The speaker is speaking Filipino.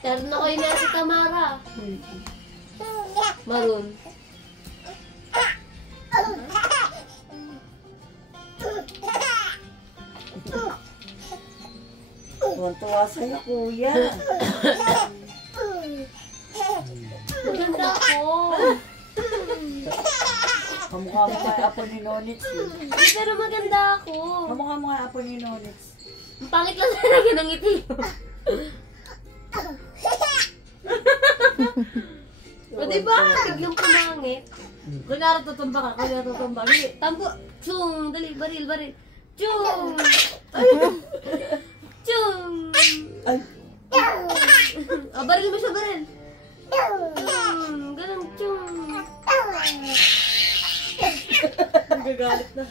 Pero na kayo na si Tamara. Maroon. Tuwan-tuwa sa'yo, kuya. Maganda ako. Kamukha mo nga apo ni Nonits. Pero maganda ako. Kamukha mo nga apo ni Nonits. Ang pangit lang talaga ng ngiti. O diba? Biglang pumangit. Kunyari tutumba ka, kunyari tutumba. Tambo. Chung! Dali, baril, baril. Chung! Chung! Ay! Ah, baril mo siya, baril. Ganun, chung! Nagagalit na.